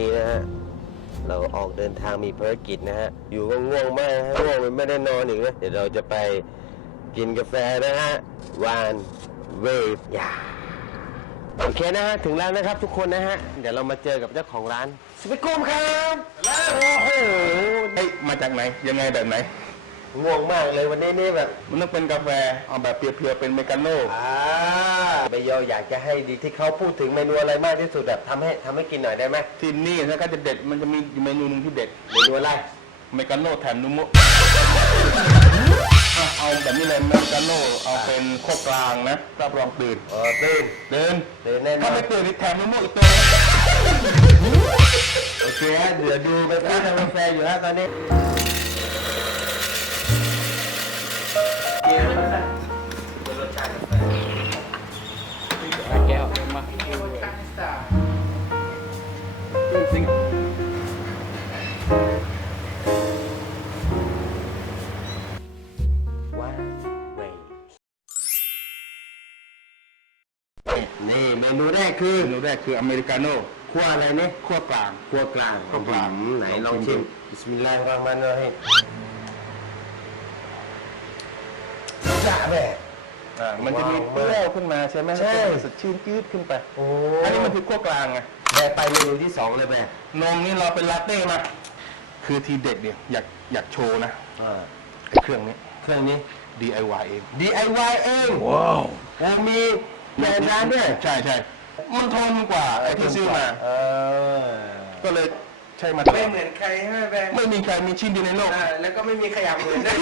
นี้นะฮะ เราออกเดินทางมีภารกิจนะฮะ อยู่ก็ง่วงมากนะฮะง่วงมันไม่ได้นอนอีกนะ เดี๋ยวเราจะไปกินกาแฟนะฮะ วานเวฟยาโอเคนะฮะ ถึงแล้วนะครับทุกคนนะฮะ เดี๋ยวเรามาเจอกับเจ้าของร้านสปิโก้มครับโอ้โหเฮ้ยมาจากไหน ยังไงแบบไหน ง่วงมากเลยวันนี้นี่แบบ มันต้องเป็นกาแฟเอาแบบเพียวๆเป็นเมกาโน่อ่า ใบยออยากจะให้ดีที่เขาพูดถึงเมนูอะไรมากที่สุดแบบทำให้ทำให้กินหน่อยได้ไหมที่นี่ถ้าก็จะเด็ดมันจะมีเมนูหนึงที่เด็ดเมนูอะไรเมกาโน่แถมนุมุอะเอาแบบนี้เลยเมกาโน่เอาเป็นโคกกลางนะรับรองตื่นเออตื่นเดินเดินแน่นอถ้านไม่ตื่นนี่แถมนุมุอีกตัวนึงโอเคฮะเดี๋ยวดูไปพี่ทำกาแฟอยู่ฮะตอนนี้ ว้าวเว้ยนี่เมนูแรกคือเมนูแรกคืออเมริกาโน่ขั้วอะไรเนี่ยขั้วกลางขั้วกลางขั้วกลางอืมไหนลองชิมบิสมิลลาฮิรเราะห์มานิรเราะฮีมจ้าแม่อ่ามันจะมีว้าวเปรี้ยวขึ้นมาใช่ไหมใช่แล้วก็สดชื่นยืดขึ้นไป โอ้อันนี้มันคือขั้วกลางไง แม่ไปเมนูที่สองเลยแม่นมนี่เราเป็นลาเต้มาคือทีเด็ดเนี่ยอยากอยากโชว์นะอ่าไอ้เครื่องนี้ เครื่องนี้ DIY เอง DIY เองว้าวโอ้มีแบรนด์ร้านด้วยใช่ใช่มันทนกว่าไอ้ที่ซื้อมา เออก็เลยใช่มาไม่เหมือนใครใช่ไหมแบงค์ไม่มีใครมีชิ้นเดียวในโลก อ่าแล้วก็ไม่มีขยับเหมือนด้วย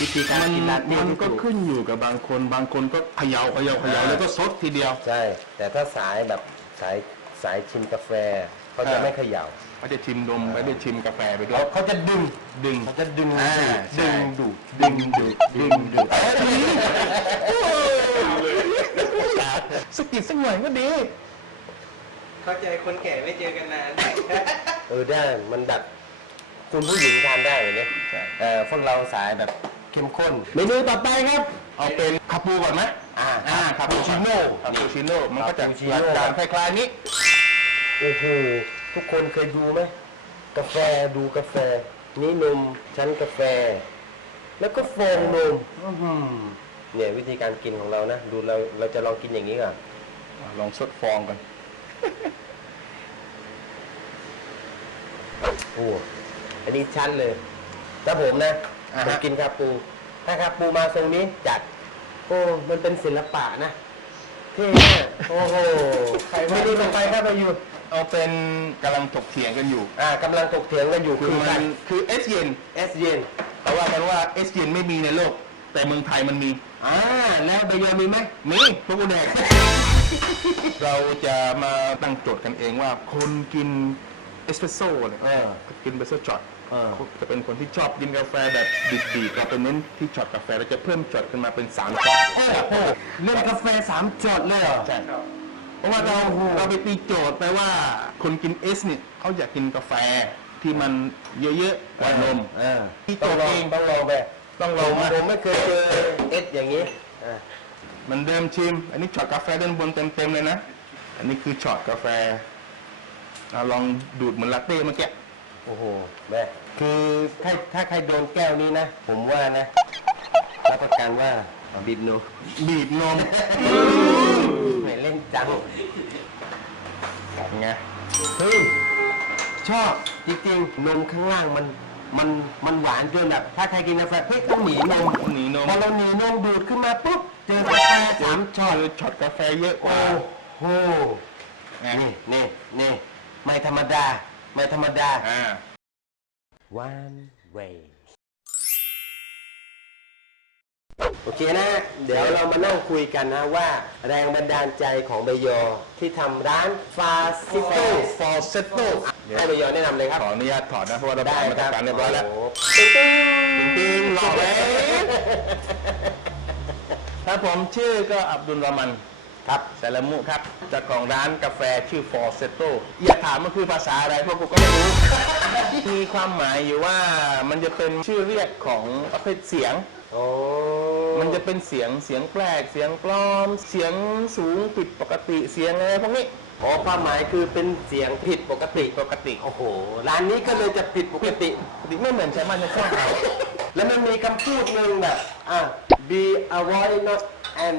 วิธีการมันกินร้านนี้มันที่ก็ถูกขึ้นอยู่กับบางคนบางคนก็เขย่าเขย่าเขย่าอ่าแล้วก็ซดทีเดียว ใช่ แต่ถ้าสายแบบสายสายชิมกาแฟเขาจะอ่าไม่เขย่า เขาจะชิมนมไม่ได้ชิมกาแฟไปด้วเขายเขาจะดึงดึง เขาจะดึงอ่าดึใช่งดูดดึงดูดดึงดูดสะกิดสักหน่อยก็ดี เข้าใจคนแก่ไม่เจอกันนาน เออได้มันดัดคุณผู้หญิงทานได้เลยเนี่ยใช่เออพวกเราสายแบบ เข้มข้น เมนูต่อไปครับ เอาเป็นคาปูก่อนไหมอ่าอ่าคาปูชิโน่คาปูชิโน่มันก็จะคาปูชิหโน่ลักการคล้ายๆนี้ โอ้โห ทุกคนเคยดูไหม กาแฟดูกาแฟ นี่นมชั้นกาแฟ แล้วก็ฟองนมอื้อหือเนี่ยวิธีการกินของเรานะ ดูเราเราจะลองกินอย่างนี้ก่อนลองซดฟองกันโอ้อันนี้ชั้นเลยถ้าผมนะ อ่าผมฮะกินคาปู ถ้าคาปูมาทรงนี้จัด โอ้มันเป็นศิลปะนะเท่มากโอ้โหใครไม่ได้ลงไปครับไปอยู่เอาเป็นกำลังถกเถียงกันอยู่ อ่ากำลังถกเถียงกันอยู่คืคืออมักันนคือเอสเย็นเอสเย็นแต่ว่ากันว่าเอสเย็นไม่มีในโลก แต่เมืองไทยมันมีอ่าแล้วใบยอมีไหมมีพวกกูแดก เราจะมาตั้งโจทย์กันเองว่าคนกินเอสเปรสโซ่เนี่ยเออกินเอสเปรสโซ่ช็อตเออเขา จะเป็นคนที่ชอบกินกาแฟแบบดิบๆเราไปเน้นที่ช็อตกาแฟเราจะเพิ่มช็อตขึ้นมาเป็นสามช็อตโอ้โหเล่นกาแฟสามจดเลยเหรอใช่เพราะว่าเราโอ้โหเราไปตีโจทย์ไปว่าคนกินเอสเนี่ยเขาอยากกินกาแฟที่มันเยอะๆกว่านมเออที่ต้องลองตัวเองต้องลองไปต้องลผองมมาผมไม่เคยเจอเอสอย่างนี้อ่ามันเดิมชิม อันนี้ช็อตกาแฟด้านบนเต็มๆเลยนะ อันนี้คือช็อตกาแฟเราลองดูดเหมือนลาเต้เมื่อกี้โอ้โหแม่ คือถ้าถ้าใครโดนแก้วนี้นะ ผมว่านะรับประกันว่าบิดโนบีบนมไม่เล่นจังไงเฮ้ยชอบจริงๆนมข้างล่างมันมันมันหวานจนแบบถ้าใครกินกาแฟเฮ้ยต้องหนีนมหนีนมพอเราหนีนมดูดขึ้นมาปุ๊บเจอกาแฟสามช็อตคือช็อตกาแฟเยอะกโอ้ว่าโหไงนี่นี่นี่ไม่ธรรมดาไม่ธรรมดาอ่า one way โอเคนะ เดี๋ยวเรามานั่งคุยกันนะว่าแรงบันดาลใจของใบยอที่ทำร้านฟาซิโต้ฟอร์เซตโต้ให้ไปยอนแนะนำเลยครับ ขออนุญาตถอดนะ เพราะว่าเราผ่านมาตรการเรียบร้อยแล้วโโหจริงๆหล่อเลยถ้าผมชื่อก็อับดุลรอมัน ครับแซลามุครับเจ้าของร้านกาแฟชื่อฟอร์เซโตอย่าถามมันคือภาษาอะไรเพราะกูก็ไม่รู้ มีความหมายอยู่ว่ามันจะเป็นชื่อเรียกของประเภทเสียง โอ้มันจะเป็นเสียงเสียงแปลกเสียงปลอม เสียงสูงผิดปกติเสียงอะไรพวกนี้อ๋อความหมายคือเป็นเสียงผิดปกติปกติโอ้โหร้านนี้ก็เลยจะผิดปกติ ไม่เหมือนใช้มันในช่องเราแล้วมันมีคำพูดหนึ่งแบบอะ be avoid not an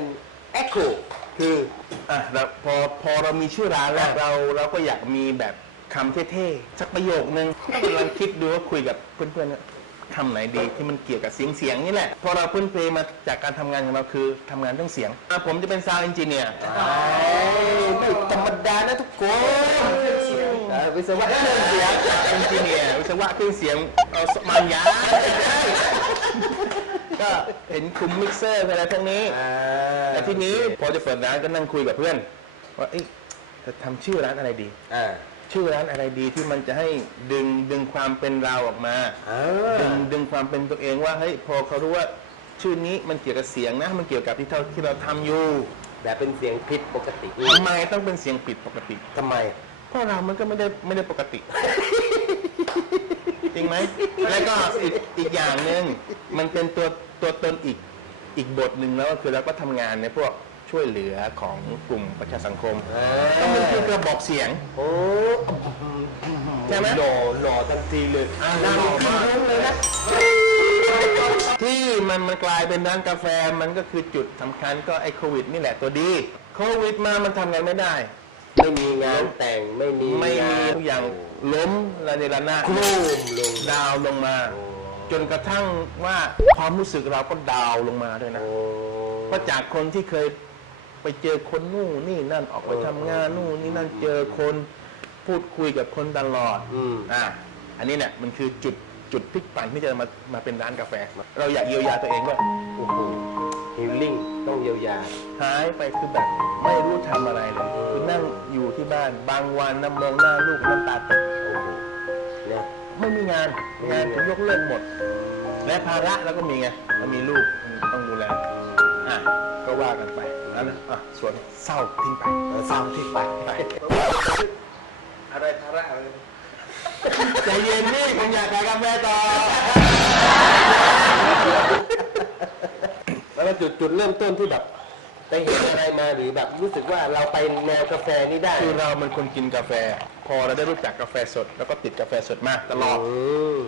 echo คืออะแล้วพอพอเรามีชื่อร้านแล้วเราเราก็อยากมีแบบคำเท่ๆสักประโยคนึงก็กำลังคิดดูว่าคุยกับเพื่อนๆว่าคำไหนดีที่มันเกี่ยวกับเสียงเสียงนี่แหละ พอเราพื้นเพมาจากการทำงานของเราคือทำงานเรื่องเสียงอะผมจะเป็นซาวด์เอนจิเนียร์ ไม่ธรรมดานะทุกคนเออวิศวะเครื่องเสียง เอนจิเนียร์วิศวะเครื่องเสียงเอาสมันยา ก็เห็นคุมมิกเซอร์อะไรพวกนี้อ่าแต่ทีนี้พอจะเปิดร้านก็นั่งคุยกับเพื่อน ว่าเอ๊ะจะทำชื่อร้านอะไรดีอ่าชื่อร้านอะไรดีที่มันจะให้ดึงดึงความเป็นเราออกมาอ่าดึงดึงความเป็นตัวเองว่าเฮ้ยพอเขารู้ว่าชื่อนี้มันเกี่ยวกับเสียงนะ มันเกี่ยวกับที่เราที่เราทำอยู่แบบเป็นเสียงผิดปกติทำไมต้องเป็นเสียงผิดปกติทำไมเพราะเรามันก็ไม่ได้ไม่ได้ปกติ จริงไหม แล้วก็อีกอีกอย่างหนึ่งมันเป็นตัวตัวตนอีกอีกบทหนึ่งแล้วก็คือเราก็ทำงานในพวกช่วยเหลือของกลุ่มประชาสังคมอ่าต้องเป็นคือกระบอกเสียง โอ้ใช่ไหมหล่อหล่อทันทีเลยอ่าหน้าหล่อขึ้นมากรุ้งเลยนะที่มันมันกลายเป็นร้านกาแฟมันก็คือจุดสำคัญก็ไอ้โควิดนี่แหละตัวดี โควิดมามันทำงานไม่ได้ ไม่มีงานแต่งไม่มีไม่มีงานทุกอย่าง ล้มระเนระนาดโครมลง ดาวน์ลงมา จนกระทั่งว่าความรู้สึกเราก็ดาวน์ลงมาด้วยนะโอ้เพราะจากคนที่เคยไปเจอคนนู่นนี่นั่นออกไปทำงานนู่นนี่นั่นเจอคนพูดคุยกับคนตลอดอืม อะอันนี้เนี่ยมันคือจุดจุดพลิกผันที่จะมามาเป็นร้านกาแฟ เราอยากเยียวยาตัวเองด้วย โอ้โห ฮิลลิ่งต้องเยียวยา หายไปคือแบบไม่รู้ทำอะไรเลยคือนั่งอยู่ที่บ้านบางวันน้ำมองหน้าลูกน้ำตาตกโอ้โหเนี่ยไม่มีงานงานถูกยกเลิกหมด และภาระแล้วก็มีไงเรามีลูกต้องดูแลอะก็ว่ากันไปอันนั้นอะส่วนเศร้าทิ้งไปเศร้าทิ้งไปไปอะไรภาระอะไรใจเย็นนี่ผมอยากขายกาแฟต่อ แล้วก็จุดจุดเริ่มต้นที่แบบไปเห็นอะไรมาหรือแบบรู้สึกว่าเราไปแนวกาแฟนี้ได้ คือเรามันคนกินกาแฟ พอเราได้รู้จักกาแฟสด แล้วก็ติดกาแฟสดมากตลอดอืม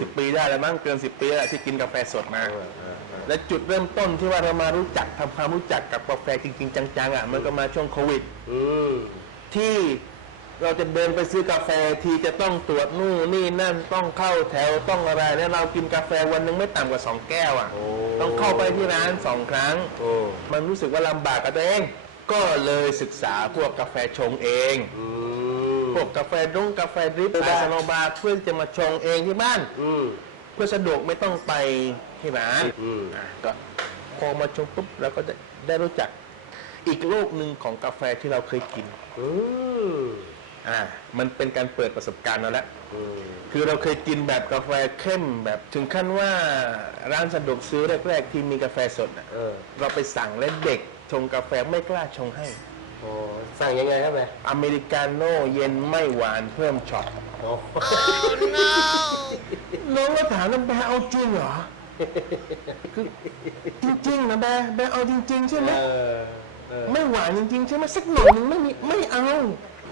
สิบปีได้แล้วมั้งเกินสิบปีแล้วที่กินกาแฟสดมาเออเออเออและจุดเริ่มต้นที่ว่าเรามารู้จักทำความรู้จักกับกาแฟจริง ๆ จังๆอะมันก็มาช่วงโควิดอืมที่เราจะเดินไปซื้อกาแฟทีจะต้องตรวจนู่นนี่นั่นต้องเข้าแถวต้องอะไร แล้วเรากินกาแฟวันหนึ่งไม่ต่ำกว่าสองแก้วอะโอ้ ต้องเข้าไปที่ร้านสองครั้ง โอ้ มันรู้สึกว่าลำบากกับตัวเอง ก็เลยศึกษาพวกกาแฟชงเอง อืม พวกกาแฟดงกาแฟดริปเอออาสโนบาร์เพื่อจะมาชงเองที่บ้าน อืม เพื่อสะดวกไม่ต้องไปที่ร้านอืม อะก็พอมาชงปุ๊บเราก็จะได้รู้จักอีกโลกหนึ่งของกาแฟที่เราเคยกิน อืม อ่ามันเป็นการเปิดประสบการณ์เราแล้ว อืม คือเราเคยกินแบบกาแฟเข้มแบบถึงขั้นว่าร้านสะดวกซื้อแรกๆที่มีกาแฟสดอะเออ เราไปสั่งและเด็กชงกาแฟไม่กล้าชงให้ โอ้สั่งยังไงครับแม่อเมริกาโน่เย็นไม่หวานเพิ่มช็อตโอ้ น้องก็ถามว่าแบร์เอาจริงเหรอ คือจริงๆนะแบร์แบร์เอาจริง ๆ ใช่ไหมเออเออไม่หวานจริงๆ ใช่ไหมสักหน่อยหนึงไม่มีไม่เอา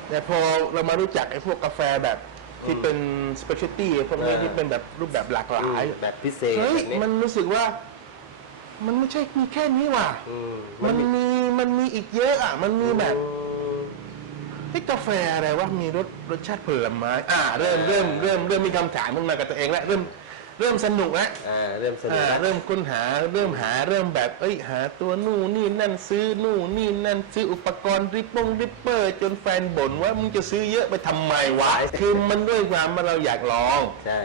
แต่พอเรามารู้จักไอ้พวกกาแฟแบบที่เป็นสเปเชียลตี้พวกนี้ที่เป็นแบบรูปแบบหลากหลายแบบพิเศษเฮ้ยแบบนี้มันรู้สึกว่า มันไม่ใช่มีแค่นี้ว่ะอืมมันมีมันมีอีกเยอะอะ มันมีแบบอืมเฮ้ยกาแฟอะไรวะมีรสรสชาติผลไม้ อ่า เริ่มเริ่มเริ่มเริ่มมีคำถามขึ้นมากับตัวเองแล้วเริ่ม เริ่มสนุกแล้วอ่าเริ่มสนุกอ่าแล้ว เริ่มค้นหาเริ่มหาเริ่มแบบเอ้ยหาตัวนู่นนี่นั่นซื้อนู่นนี่นั่นซื้ออุปกรณ์ริปปงริปเปอร์ จนแฟนบ่นว่ามึงจะซื้อเยอะไปทำไมวะ คือมันด้วยความว่าเราอยากลอง ใช่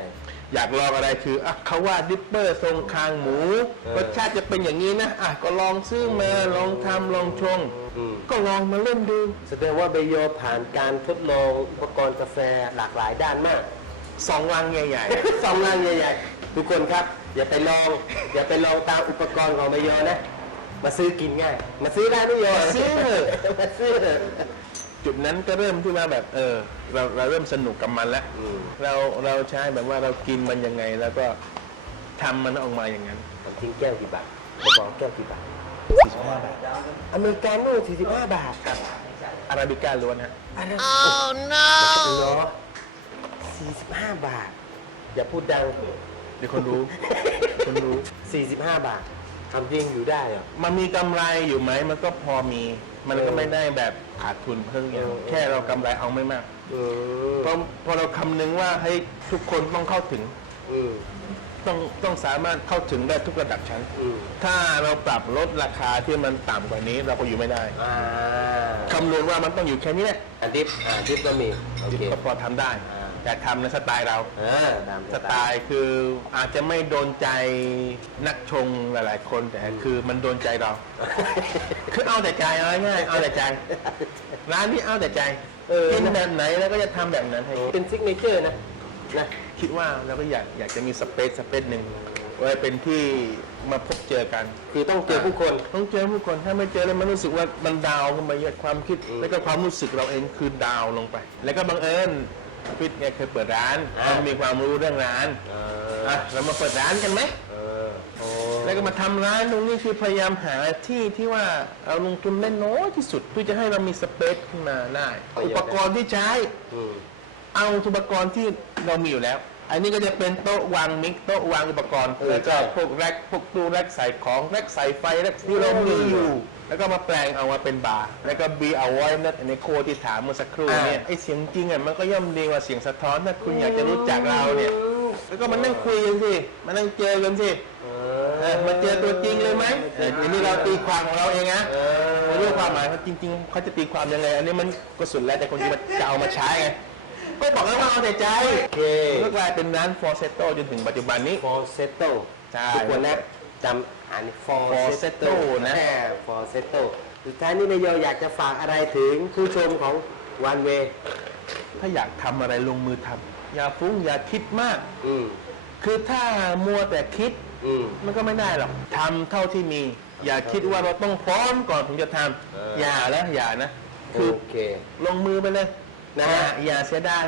อยากลองอะไรคืออะเขาว่าดิปเปอร์ทรงคางหมูเออรสชาติจะเป็นอย่างนี้นะอะก็ลองซื้อมาลองทำลองชง อืม ก็ลองมาเล่นดู แสดงว่าเบโยผ่านการทดลองอุปกรณ์กาแฟหลากหลายด้านมาก สองลังใหญ่สองงานใหญ่ๆ ทุกคนครับ อย่าไปลอง อย่าไปลองตามอุปกรณ์ของเบโยนะ มาซื้อกินง่าย มาซื้อได้ไม่โยมาซื้อมาซื้อๆจุดนั้นก็เริ่มที่ว่าแบบเออเราเราเริ่มสนุกกับมันแล้วอืม เราเราใช้แบบว่าเรากินมันยังไงแล้วก็ทำมันออกมาอย่างนั้น ผมทิ้งแก้วกี่บาทกระบอกแก้วกี่บาท45บาทอเมริกาโน่45 บาทครับอาราบิก้าล้วนฮะอะไรโอ้ no เหรอ 45 บาท อย่าพูดดัง เดี๋ยวคนรู้ คนรู้ 45 บาททำจริงอยู่ได้เหรอ มันมีกำไรอยู่ไหมมันก็พอมี มันก็ไม่ได้แบบขาดทุนเพิ่งอย่างเออแค่เรากำไรเอาไม่มากอืมพอพอเราคำนึงว่าให้ยทุกคนต้องเข้าถึงอืมต้องต้องสามารถเข้าถึงได้ทุกระดับชั้นอืมถ้าเราปรับลดราคาที่มันต่ำกว่านี้เราก็อยู่ไม่ได้อ่าคำนวณว่ามันต้องอยู่แค่นี้แหละอันดิฟอ่าดิฟก็มีโอเคก็พอทำได้ อ่า แต่ทำในสไตล์เราอ่าตามสไตล์คืออาจจะไม่โดนใจนักชงหลาย ๆ คนแต่คือมันโดนใจเรา คือเอาแต่ใจเอาง่ายๆเอาแต่ใจร้านนี้เอาแต่ใจเออ กินแบบไหนแล้วก็จะทำแบบนั้นให้เป็นซิกเนเจอร์นะนะคิดว่าเราก็อยากอยากจะมีสเปซสเปซหนึ่งไว้เป็นที่มาพบเจอกัน คือต้องเจอผู้คน ต้องเจอผู้คนถ้าไม่เจอแล้วมันรู้สึกว่ามันดาวน์ขึ้นไปเยอะความคิด อืม แล้วก็ความรู้สึกเราเองคือดาวน์ลงไป แล้วก็บังเอิญ ฟิตเนี่ยเคยเปิดร้านอ่ามันมีความรู้เรื่องร้านเออะอเรามาเปิดร้านกันไหม เออโอ้แล้วก็มาทำร้านตรงนี้คือพยายามหาที่ที่ว่าเราลงทุนได้น้อยที่สุดเพื่อจะให้เรามีสเปซขึ้นมาได้อุปกรณ์ที่ใช้ อืมเอาอุปกรณ์ที่เรามีอยู่แล้ว อันนี้ก็จะเป็นโต๊ะวางมิกโต๊ะวางอุปกรณ์เออแล้วก็ใช่พวกแร็คพวกตู้แร็คใส่ของแร็คใส่ไฟแร็คที่เรามีอยู่ แล้วก็มาแปลงเอามาเป็นบาร์แล้วก็บีเอาไว้นั่นในโคที่ถามเมื่อสักครู่เนี่ยไอเสียงจริงอะมันก็ย่อมดีกว่าเสียงสะท้อนถ้าคุณอยากจะรู้จักเราเนี่ยแล้วก็มานั่งคุยกันสิมานั่งเจอกันสิเอเออมาเจอตัวจริงเลยไหมเอออันนี้เราตีความของเราเองนะเออไม่รู้ความหมายเขาจริง ๆเขาจะตีความยังไง อันนี้มันก็สุดแล้วแต่คนที่จะเอามาใช้ไงก็บอกแล้วว่าเอาแต่ใจโอเคก็กลายเป็นร้านฟอร์เซโตจนถึงปัจจุบันนี้ฟอร์เซโตใช่ทุกคนนะจำ อ่านฟอร์เซโต Falsetto นะฟอร์เซโตสุดท้ายนี้นายโยอยากจะฝากอะไรถึงผู้ชมของวันเวถ้าอยากทำอะไรลงมือทำอย่าฟุ้งอย่าคิดมาก อืมคือคือถ้ามัวแต่คิดอืมมันก็ไม่ได้หรอกทำเท่าที่มี อย่าคิดว่าเราต้องพร้อมก่อนถึงจะทำเออออย่านะอย่านะโอคือเคลงมือไปเลยนะอย่าอย่าเสียดาย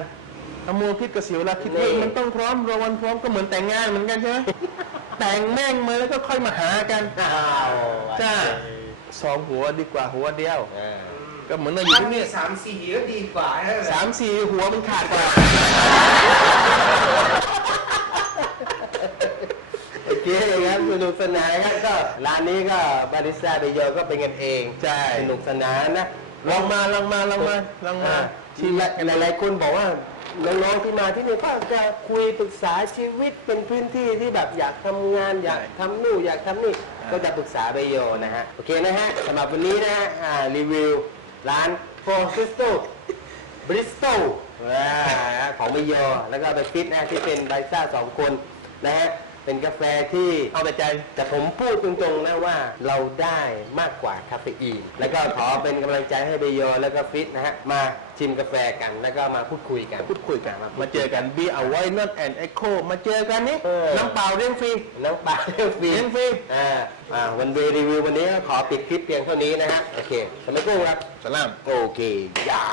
ถ้ามัวคิดก็เสียเวลาคิดนี่เฮ้ยมันต้องพร้อมรอวันพร้อมก็เหมือนแต่งงานเหมือนกันใช่ไหม แต่งแม่งมาแล้วก็ค่อยมาหากันอ้าวจ้าสองหัวดีกว่าหัวเดียวอ่าก็เหมือนเราอยู่ที่นี่สามสี่ก็ดีกว่าใช่ไหมสามสี่หัวมันขาดกว่าโอเคอย่างนั้นสนุกสนานครับก็ร้านนี้ก็บาริสต้าเบโยก็เป็นกันเองใช่สนุกสนานนะลองมาลองมาลองมาลองมาชีวิตหลายๆคนบอกว่า น้องๆที่มาที่นี่ก็จะคุยปรึกษาชีวิตเป็นพื้นที่ที่แบบอยากทำงาน อยากทำนู่นอยากทำนี่ก็จะปรึกษาเบโยนะฮะโอเคนะฮะสำหรับวันนี้นะฮะอ่ารีวิวร้าน Four Sisters Bristol อ่าของเบโยแล้วก็ไปฟิตนะที่เป็นบาริสต้าสองคนนะฮะ เป็นกาแฟที่เอาแต่ใจแต่ผมพูดตรงๆนะว่าเราได้มากกว่าคาเฟอีน แล้วก็ขอเป็นกำลังใจให้เบโยแล้วก็ฟิตนะฮะ มาชิมกาแฟกันแล้วก็มาพูดคุยกัน พูดคุยกันมาเจอกัน Be a Why Not and Echo มาเจอกันนี่เออ น้ำเปล่าเลี้ยงฟรีน้องปลาเรื่องฟรี เลี้ยงฟรีอ่าอ่าวันเวรีวิววันนี้ก็ขอปิดคลิปเพียงเท่านี้นะฮะ โอเคสมัยกุ้งครับ สลาม โอเคย่า